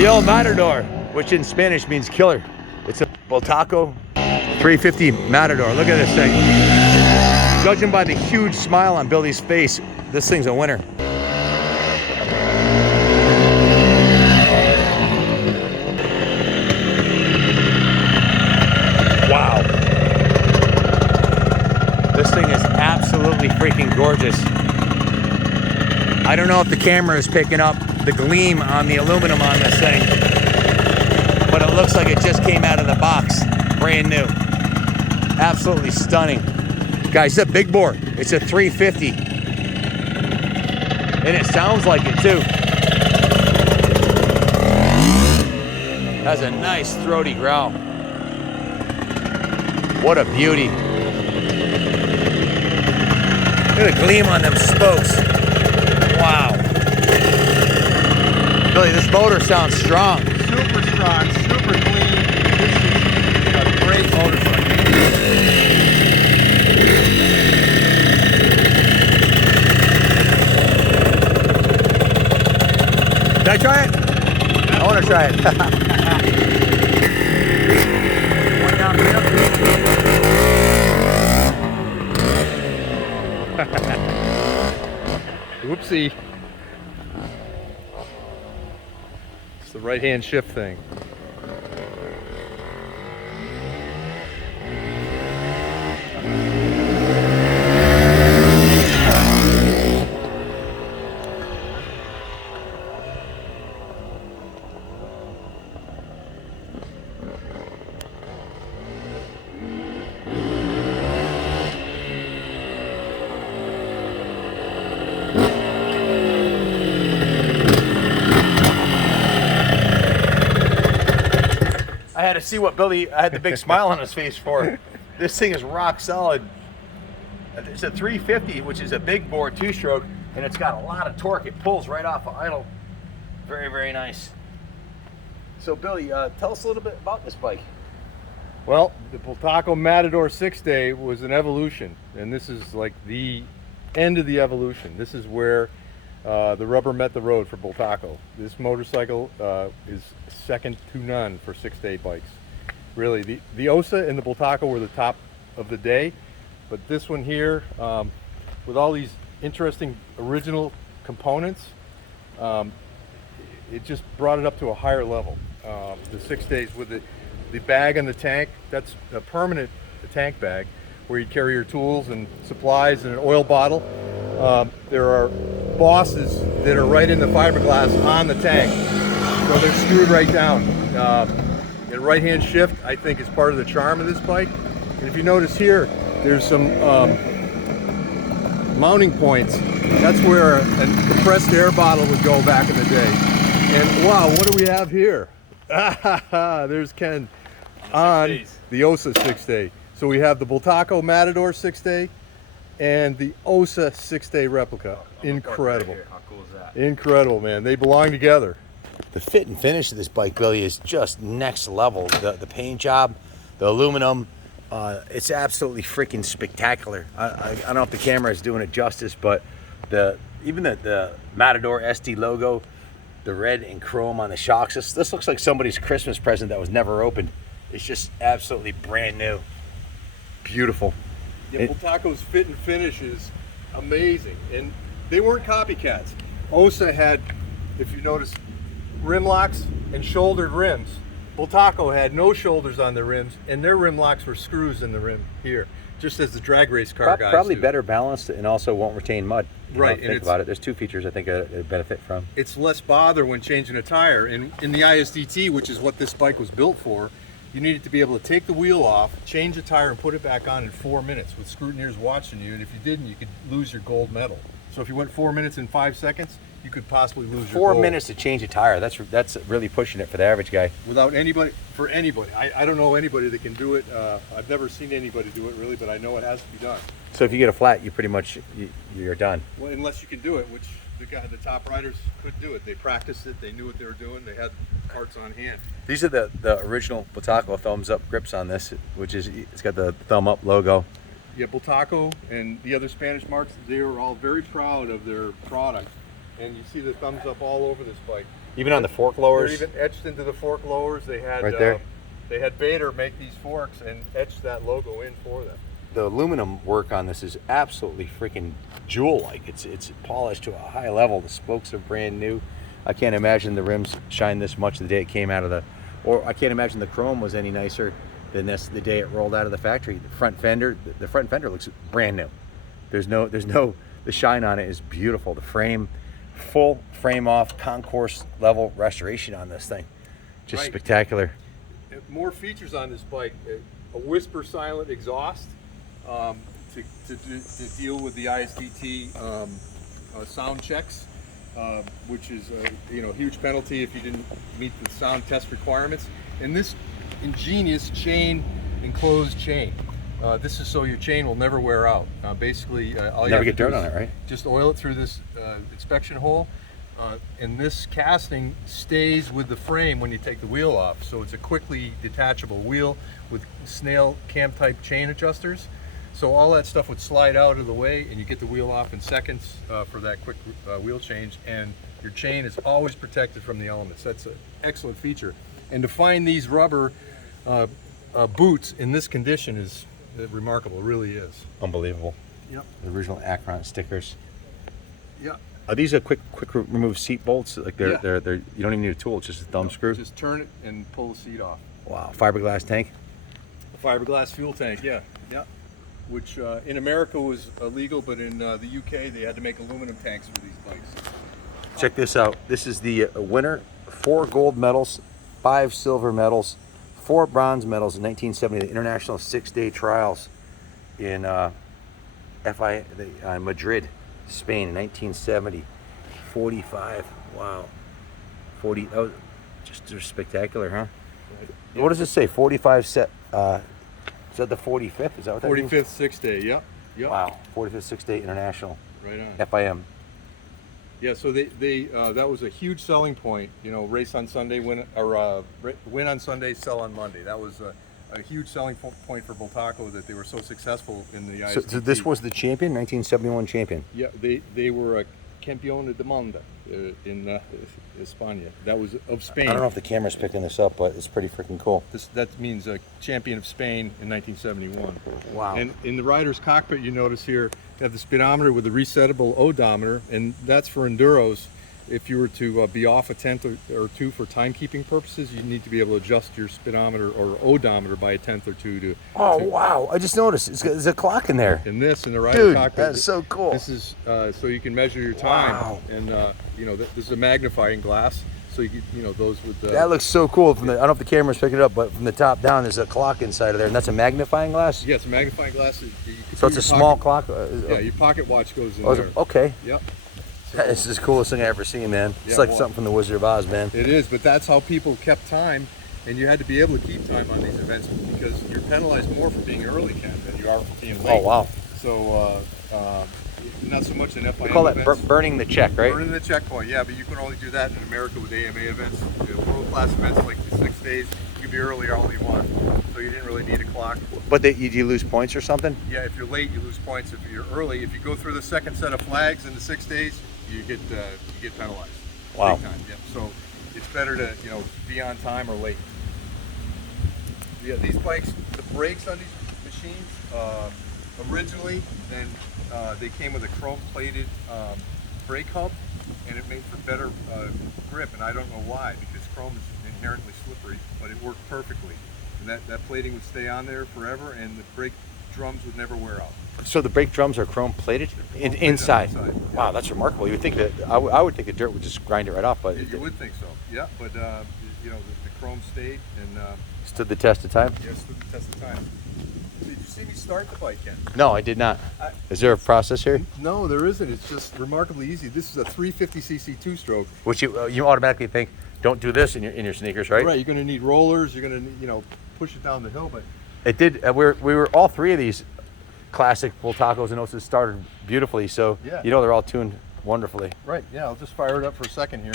The old Matador, which in Spanish means killer. It's a Bultaco 350 Matador. Look at this thing. Judging by the huge smile on Billy's face, this thing's a winner. Wow. This thing is absolutely freaking gorgeous. I don't know if the camera is picking up the gleam on the aluminum on this thing, but it looks like it just came out of the box, brand new. Absolutely stunning. Guys, it's a big bore. It's a 350. And it sounds like it too. Has a nice throaty growl. What a beauty. Look at the gleam on them spokes. Wow. Billy, this motor sounds strong. Super strong, super clean. This is a great motorcycle. Can I try it? I want to try it. One down, three up. Whoopsie. It's the right-hand shift thing. I had to see what Billy, I had the big smile on his face for. This thing is rock solid. It's a 350, which is a big bore two-stroke, and it's got a lot of torque. It pulls right off of idle. Very, very nice. So Billy, tell us a little bit about this bike. Well, the Bultaco Matador 6-Day was an evolution, and this is like the end of the evolution. This is where the rubber met the road for Bultaco. This motorcycle is second to none for 6-day bikes. Really, the Osa and the Bultaco were the top of the day, but this one here, with all these interesting original components, it just brought it up to a higher level. The 6 days with the bag and the tank, that's a permanent tank bag where you carry your tools and supplies and an oil bottle. There are bosses that are right in the fiberglass on the tank, so they're screwed right down. And right-hand shift, I think, is part of the charm of this bike. And if you notice here, there's some mounting points. That's where a compressed air bottle would go back in the day. And wow, what do we have here? There's Ken on the Osa 6-Day. So we have the Bultaco Matador 6-Day and the Osa 6-Day replica. Incredible. How cool is that? Incredible, man. They belong together. The fit and finish of this bike, Billy, is just next level. The paint job, the aluminum, it's absolutely freaking spectacular. I don't know if the camera is doing it justice, but even the Matador SD logo, the red and chrome on the shocks, this looks like somebody's Christmas present that was never opened. It's just absolutely brand new. Beautiful. Yeah, Bultaco's fit and finish is amazing, and they weren't copycats. Osa had, if you notice, rim locks and shouldered rims. Bultaco had no shoulders on the rims, and their rim locks were screws in the rim here, just as the drag race car guys Probably do. better balanced and also won't retain mud. Right. And think about it. There's two features I think it benefit from. It's less bother when changing a tire. In the ISDT, which is what this bike was built for, you needed to be able to take the wheel off, change the tire, and put it back on in 4 minutes with scrutineers watching you, and if you didn't, you could lose your gold medal. So if you went 4 minutes and 5 seconds, you could possibly lose your gold. 4 minutes to change a tire. That's really pushing it for the average guy. Without anybody, for anybody. I don't know anybody that can do it. I've never seen anybody do it really, but I know it has to be done. So if you get a flat, you pretty much you're done. Well, unless you can do it, which the top riders could do it. They practiced it. They knew what they were doing. They had parts on hand. These are the original Bultaco thumbs up grips on this, which is it's got the thumb up logo. Yeah, Bultaco and the other Spanish marks, they were all very proud of their product. and you see the thumbs up all over this bike. Even on the fork They're lowers. even etched into the fork lowers. They had Right there. They had Bader make these forks and etch that logo in for them. The aluminum work on this is absolutely freaking jewel-like. It's polished to a high level. The spokes are brand new. I can't imagine the rims shine this much the day it came out of the, or I can't imagine the chrome was any nicer than this the day it rolled out of the factory. The front fender looks brand new. There's no, the shine on it is beautiful. The frame, full frame off, concourse level restoration on this thing. Just Right. Spectacular. More features on this bike: a whisper silent exhaust to deal with the ISDT sound checks, which is a huge penalty if you didn't meet the sound test requirements. And this ingenious enclosed chain. This is so your chain will never wear out. Basically, all you Never have get to do dirt is on it, right? just oil it through this inspection hole. And this casting stays with the frame when you take the wheel off. So it's a quickly detachable wheel with snail cam type chain adjusters. So all that stuff would slide out of the way and you get the wheel off in seconds for that quick wheel change. And your chain is always protected from the elements. That's an excellent feature. And to find these rubber boots in this condition is remarkable, it really is. Unbelievable. Yep. The original Akron stickers. Yeah. Are these a quick remove seat bolts? Like they're Yeah. they're you don't even need a tool, it's just a thumb screw. Just turn it and pull the seat off. Wow, fiberglass tank. A fiberglass fuel tank, yeah. Which in America was illegal, but in the UK they had to make aluminum tanks for these bikes. Check this out. This is the winner. 4 gold medals, 5 silver medals, 4 bronze medals in 1970, the International 6-Day Trials in Madrid, Spain in 1970. 45. Wow. 40. That was just spectacular, huh? Yeah. What does it say? 45 set. Is that the 45th? Is that what that means? 45th 6-Day, yep. Wow. 45th 6-Day International. Right on. FIM. Yeah, so they that was a huge selling point. Race on Sunday, win on Sunday, sell on Monday. That was a huge selling point for Bultaco that they were so successful in the ISDT. So this was the champion, 1971 champion. Yeah, they were a campeón de mundo in España. That was of Spain. I don't know if the camera's picking this up, but it's pretty freaking cool. That means a champion of Spain in 1971. Wow. And in the rider's cockpit, you notice here, you have the speedometer with the resettable odometer, and that's for enduros. If you were to be off a tenth or two for timekeeping purposes, you need to be able to adjust your speedometer or odometer by a tenth or two to. Oh, wow. I just noticed. There's a clock in there. In this, in the rider's Dude, cockpit. that's so cool. This is so you can measure your time. Wow. And this is a magnifying glass, so you those with the. That looks so cool. I don't know if the camera's picking it up, but from the top down, there's a clock inside of there, and that's a magnifying glass? Yeah, it's a magnifying glass. So it's a small clock? Yeah, your pocket watch goes in there. Okay. Yep. This is the coolest thing I ever seen, man. It's Yeah, like well, something from the Wizard of Oz, man. It is, but that's how people kept time, and you had to be able to keep time on these events because you're penalized more for being early, Ken, than you are for being late. Oh, wow. So, not so much an FIM We call that events. burning the check, right? Burning the checkpoint, yeah, but you can only do that in America with AMA events. World-class events like the 6 days, you can be early all you want. So you didn't really need a clock. But do you lose points or something? Yeah, if you're late, you lose points. If you're early, if you go through the second set of flags in the 6 days, you get penalized. Wow. Big time. Yep. So it's better to be on time or late. Yeah, these bikes, the brakes on these machines, originally, then they came with a chrome-plated brake hub, and it made for better grip. And I don't know why, because chrome is inherently slippery, but it worked perfectly. And that plating would stay on there forever, and the brake drums would never wear out. So the brake drums are chrome plated inside. Yeah. Wow, that's remarkable. You would think that I would think the dirt would just grind it right off, but You would think so, yeah. But the chrome stayed and stood the test of time. yeah, stood the test of time. Did you see me start the bike, Ken? No, I did not. Is there a process here? No, there isn't. It's just remarkably easy. This is a 350cc two-stroke. Which you automatically think, don't do this in your sneakers, right? Right. You're going to need rollers. You're going to push it down the hill, but It did. We were all three of these classic Bultacos and Osis started beautifully, so Yeah. they're all tuned wonderfully. right. Yeah, I'll just fire it up for a second here.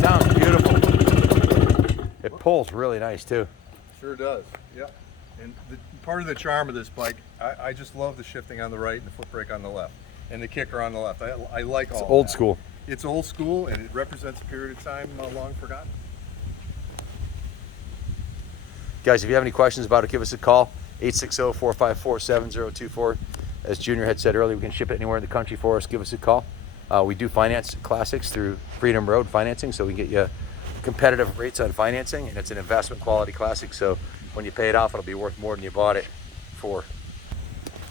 Sounds beautiful. It pulls really nice too. Sure does. Yeah. And part of the charm of this bike, I just love the shifting on the right and the foot brake on the left, and the kicker on the left. I like all. It's old that. school. It's old school, and it represents a period of time long forgotten. Guys, if you have any questions about it, give us a call. 860-454-7024. As Junior had said earlier, we can ship it anywhere in the country for us. Give us a call. We do finance classics through Freedom Road Financing, so we can get you competitive rates on financing, and it's an investment quality classic, so when you pay it off, it'll be worth more than you bought it for.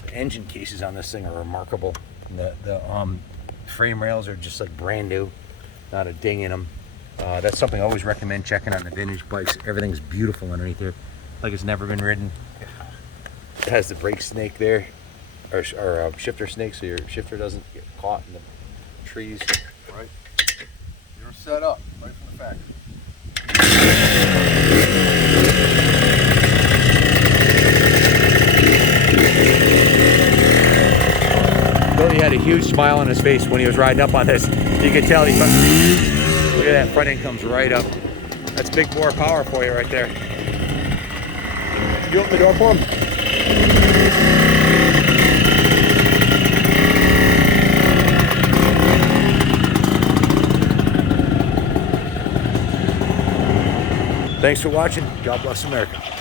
The engine cases on this thing are remarkable. The frame rails are just like brand new, not a ding in them. That's something I always recommend checking on the vintage bikes. Everything's beautiful underneath here, like it's never been ridden. It has the brake snake there, or shifter snake, so your shifter doesn't get caught in the trees. Right. You're set up right from the factory. Billy had a huge smile on his face when he was riding up on this. You could tell look at that front end comes right up. That's big bore power for you right there. You open the door for him? Thanks for watching. God bless America.